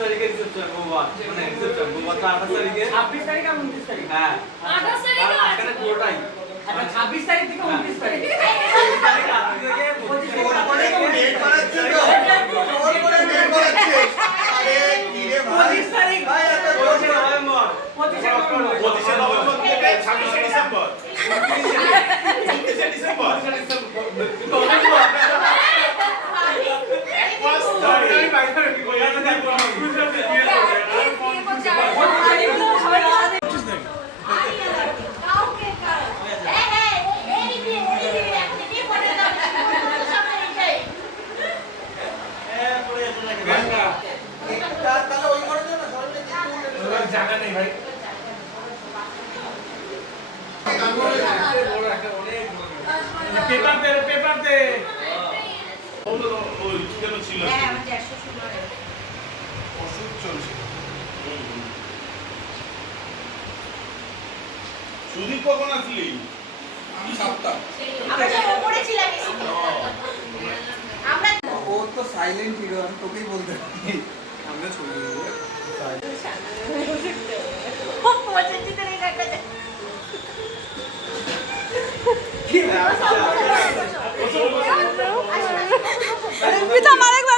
তারিখে রিসেপশন গোবা মানে রিসেপশন গোবা 28 তারিখে 26 তারিখ আর 29 তারিখ হ্যাঁ 28 তারিখে আজকে পুরোটাই আচ্ছা 26 তারিখ থেকে 29 তারিখ 26 তারিখ রাত থেকে 25 তারিখ ডেট বানাচ্ছে তো জোর করে ডেট বানাচ্ছে আরে কি রে ভাই 25 তারিখ ভাই এত 25 নভেম্বর 25 নভেম্বর 25 নভেম্বর থেকে 26 ডিসেম্বর 29 ডিসেম্বর এক মাস ধরে আমি বাইরে কি বলি আমি বুঝতে তাহলে ওই করে দাও না সরলে জায়গা নেই ভাই পেপার দে ওই কেন ছিল ওষুধ চলছে সুদীপ কখন আসলি আমি সপ্তাহ ও তো সাইলেন্ট হিরো আমি তোকেই বলতে পারি আমরা ছবি দেবো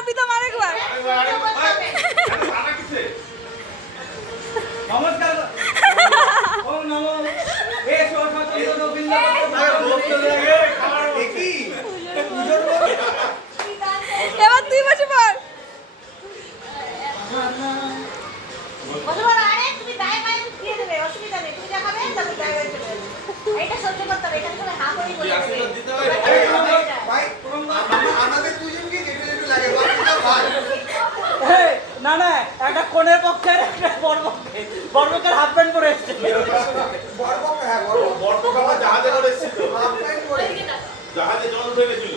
পিতা মারেকবার নমস্কার ওম নমো হে সরস্বতী গোবিন্দ দেখি এবার তুই বসে পড় ভাই আমাদের দুজনকে যেটু যেটু লাগে বাকিটা ভাই না না একটা কোণের পক্ষে আর একটা বর্বকের হাফ প্যান্ট পরে এসেছে বড় হ্যাঁ বড় বর্তমানে জাহাজে করে এসেছিল হাফ প্যান্ট পরে জাহাজে জল উঠে গেছিল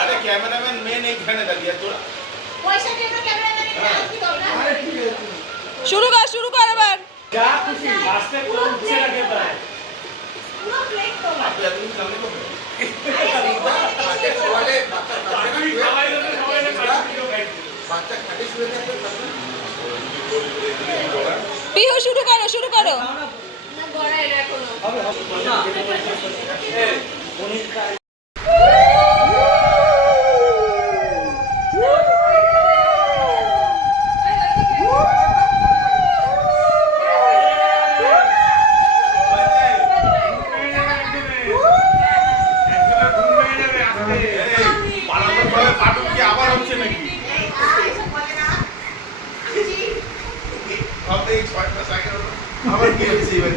আরে ক্যামেরাম্যান মেন এইখানে দাঁড়িয়ে তোরা শুরু কর এবার যা খুশি আসতে কোন ইচ্ছে লাগে তাই আপনি এতদিন সামনে করবে বাচ্চা শোয়ালে সবাই বাচ্চা খাটে শুয়ে থাকবে পিহু শুরু করো পাটুক কি আবার হচ্ছে নাকি হবে এই 6টা সাইকেল আবার কি হচ্ছে এবার